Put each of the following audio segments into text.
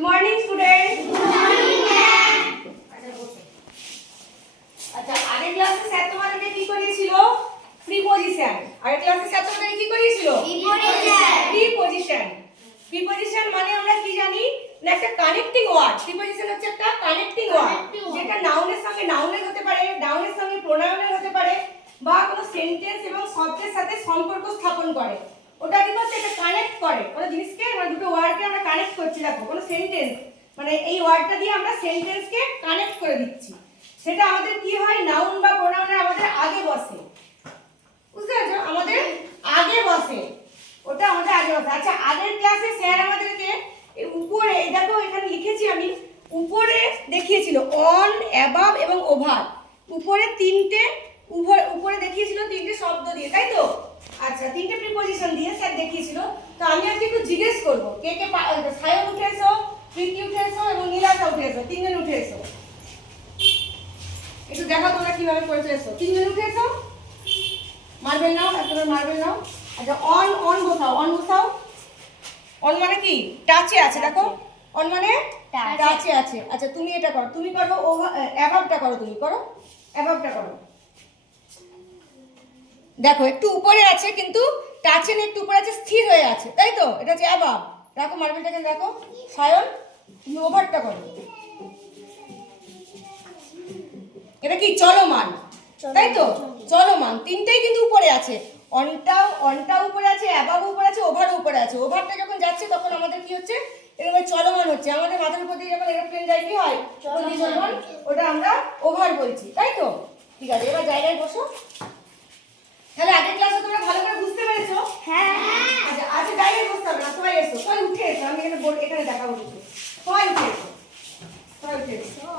Good morning, students. Good morning, ma'am. আচ্ছা আগের ক্লাসে স্যার তোমাদেরকে কি করিয়েছিল? প্রিপজিশন। আগের ক্লাসে স্যার তোমাদেরকে কি করিয়েছিল? প্রিপজিশন। প্রিপজিশন মানে আমরা কি জানি? না একটা কানেক্টিং ওয়ার্ড। প্রিপজিশন হচ্ছে একটা কানেক্টিং ওয়ার্ড যেটা নাউনের সঙ্গে নাউনের হতে পারে, নাউনের সঙ্গে প্রোনাউনের হতে পারে বা কোনো সেন্টেন্স এবং শব্দের সাথে সম্পর্ক স্থাপন করে। ওটা কি করছে? এটা কানেক্ট করে। কোনো জিনিসকে মানে দুটো ওয়ার্ডকে আমরা কানেক্ট করছি। দেখো কোনো সেন্টেন্স মানে এই ওয়ার্ডটা দিয়ে আমরা সেন্টেন্সকে কানেক্ট করে দিচ্ছি। সেটা আমাদের কি হয়? নাউন বা প্রোনাউনের আমাদের আগে বসে। বুঝতে পারছো? আমাদের আগে বসে। ওটা আমাদের আগে বসে। আচ্ছা আগের ক্লাসে স্যার আমাদেরকে এর উপরে দেখো এখানে লিখেছি আমি, উপরে দেখিয়েছিল অন, অ্যাবাভ এবং ওভার। উপরে তিনটে উপরে দেখিয়েছিল তিনটে শব্দ দিয়ে, তাই তো? আচ্ছা তিনটে প্রিপজিশন দিয়ে স্যার দেখিয়েছিল। তো আমি আজকে একটু জিজ্ঞেস করব কে কে সায়ন উঠে এসো, প্রীতি উঠে এসো এবং নীলাশা উঠে এসো। তিনজন উঠে এসো। একটু দেখো তোমরা কিভাবে করেছো। এসো তিনজন উঠে এসো। মার্বেল নাও, একবার মার্বেল নাও। আচ্ছা অন অন বসাও, অন বসাও। অন মানে কি? টাচে আছে। দেখো অন মানে টাচে আছে। আচ্ছা তুমি এটা করো, তুমি করো অ্যাবাভটা করো, তুমি করো অ্যাবাভটা করো। দেখো একটু উপরে আছে কিন্তু টাচে না, একটু উপরে আছে, স্থির হয়ে আছে, তাই তো? এটা হচ্ছে অ্যাবাভ। দেখো মার্বেলটাকে দেখো। সায়ন তুমি ওভারটা করো। এটা কি? চলমান, তাই তো? চলমান। তিনটেই কিন্তু উপরে আছে। অনটা উপরে আছে, অ্যাবাভ উপরে আছে, ওভার উপরে আছে। ওভারটা যখন যাচ্ছে তখন আমাদের কি হচ্ছে? এরকম চলমান হচ্ছে। আমাদের মাথার উপর দিয়ে যখন এরোপ্লেন যায় কি হয়? চলমান। ওটা আমরা ওভার বলছি, তাই তো? ঠিক আছে এবার জায়গায় বসো। তাহলে আগের ক্লাসে তোমরা ভালো করে বুঝতে পেরেছো? হ্যাঁ। আচ্ছা আজকে জায়গায় বসতে হবে না, সবাই এসো, সবাই উঠে এসো। আমি এখানে বোর্ড এখানে দেখাবো কিছু। সবাই উঠে এসো, সবাই উঠে এসো।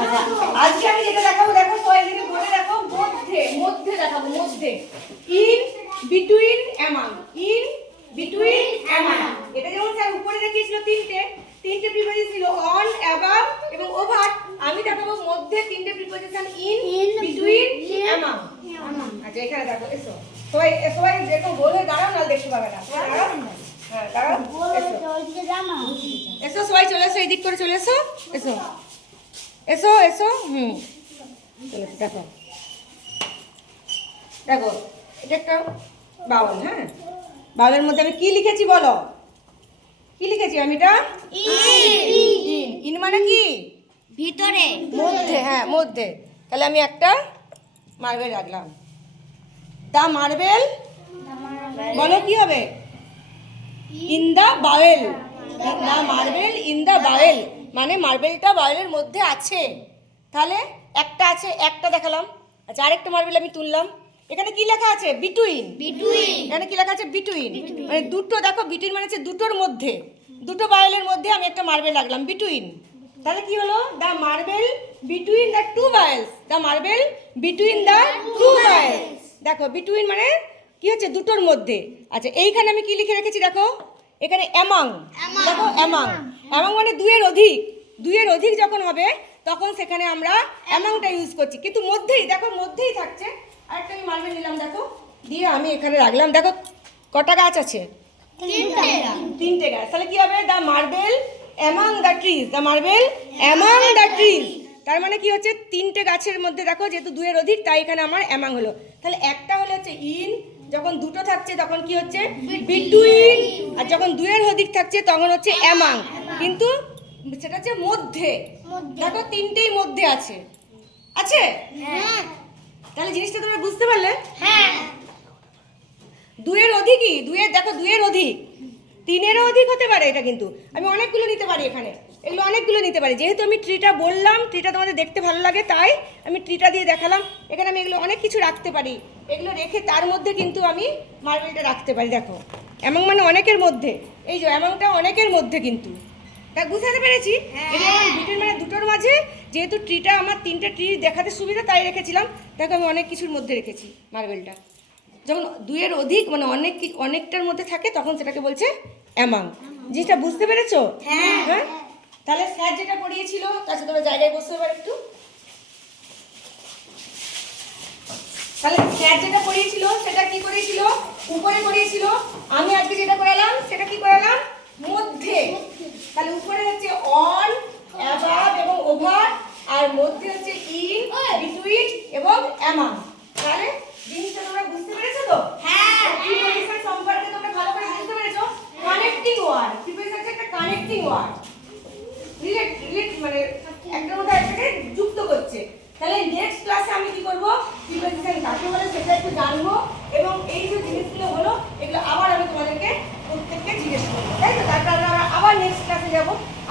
আচ্ছা আজকে আমি যেটা দেখাবো, দেখো সবাই এদিকে বোর্ডে দেখো, মধ্যে মধ্যে দেখাবো। মধ্যে in, between, among. In, between, among. এটা যেমন স্যার উপরে দেখিয়েছিল তিনটে প্রিপজিশন ছিল অন, অ্যাবাভ এবং ওভার। আমি দেখাবো মধ্যে তিনটে প্রিপজিশন ইন, বিটুইন, অ্যামাং। আচ্ছা এখানে দেখো। এসো সবাই, সবাই যেরকম গোল হয়ে দাঁড়াও, নাহলে দেখতে পাবে না। দাঁড়াও, হ্যাঁ দাঁড়াও। এসো সবাই চলে এসো, এই দিক করে চলে এসো। এসো এসো এসো। দেখো দেখো এটা একটা বাউল। হ্যাঁ বাউলের মধ্যে আমি কি লিখেছি বলো? কি লিখেছি আমি? এটা ইন। ইন মানে কি? ভিতরে, মধ্যে। হ্যাঁ মধ্যে। তাহলে আমি একটা মার্বেল রাখলাম। দা মার্বেল বলো কি হবে? In the bowl. The marble in the bowl মানে মার্বেলটা বাউলের মধ্যে আছে। তাহলে একটা আছে, একটা দেখালাম। আচ্ছা আরেকটা মার্বেল আমি তুললাম। এখানে কি লেখা আছে? বিটুইন। এখানে কি লেখা আছে? বিটুইন। মানে দুটো, দেখো বিটুইন মানে হচ্ছে দুটোর মধ্যে, দুটো বাউলের মধ্যে আমি একটা মার্বেল রাখলাম, বিটুইন। তাহলে কি হলো? The marble between the two bowls. The marble between the two bowls. দেখো বিটুইন মানে কি হচ্ছে? দুটোর মধ্যে। আচ্ছা এইখানে আমি কি লিখে রেখেছি দেখো, এখানে অ্যামাং। দেখো অ্যামাং। অ্যামাং মানে দুইয়ের অধিক। দুইয়ের অধিক যখন হবে তখন সেখানে আমরা অ্যামাংটা ইউজ করছি, কিন্তু মধ্যেই, দেখো মধ্যেই থাকছে। আরেকটা আমি মার্বেল নিলাম দেখো, দিয়ে আমি এখানে রাখলাম। দেখো কটা গাছ আছে? তিনটে গাছ। তাহলে কি হবে? The marble among the trees. The marble among the trees. তার মানে কি হচ্ছে? তিনটে গাছের মধ্যে দেখো যেহেতু দুইয়ের অধিক তাই এখানে আমার অ্যামাং হলো। তাহলে একটা হলে হচ্ছে ইন, যখন দুটো থাকছে তখন কি হচ্ছে? বিটুইন। আর যখন দুইয়ের অধিক থাকছে তখন হচ্ছে অ্যামাং। কিন্তু সেটা হচ্ছে মধ্যে। দেখো তিনটেই মধ্যে আছে। আছে? তাহলে জিনিসটা তোমরা বুঝতে পারলে? হ্যাঁ। দুইয়ের অধিকই, দুইয়ের দেখো দুইয়ের অধিক, তিনেরও অধিক হতে পারে। এটা কিন্তু আমি অনেকগুলো নিতে পারি এখানে, এগুলো অনেকগুলো নিতে পারি। যেহেতু আমি ট্রিটা বললাম, ট্রিটা তোমাদের দেখতে ভালো লাগে তাই আমি ট্রিটা দিয়ে দেখালাম। এখানে আমি এগুলো অনেক কিছু রাখতে পারি। এগুলো রেখে তার মধ্যে কিন্তু আমি মার্বেলটা রাখতে পারি। দেখো অ্যামাং মানে অনেকের মধ্যে। এই যে অ্যামাংটা অনেকের মধ্যে কিন্তু, তা বুঝতে পেরেছি? এটা আমার বিটুইন মানে দুটোর মাঝে। যেহেতু ট্রিটা আমার তিনটে ট্রি দেখাতে সুবিধা তাই রেখেছিলাম। দেখো আমি অনেক কিছুর মধ্যে রেখেছি মার্বেলটা। যখন দুইয়ের অধিক মানে অনেকটার মধ্যে থাকে তখন সেটাকে বলছে অ্যামাং। জিনিসটা বুঝতে পেরেছো? হ্যাঁ। তাহলে স্যার যেটা পড়িয়েছিল তার সাথে জায়গায় বসতে পারে একটু। তাহলে স্যার যেটা পড়িয়েছিল সেটা কি করেছিল? উপরে করিয়েছিল। আমি আজকে যেটা করালাম সেটা কি করালাম? মধ্যে ক্লাসে যাব,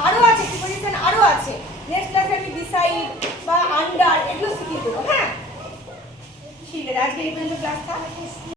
আরও আছে প্রিপোজিশন, আরও আছে। নেক্সট ক্লাসে আমি ডিসাইড বা আন্ডার এগুলো শিখিয়ে দেবো। হ্যাঁ ঠিক আছে, আজকে এই পর্যন্ত ক্লাস থাক।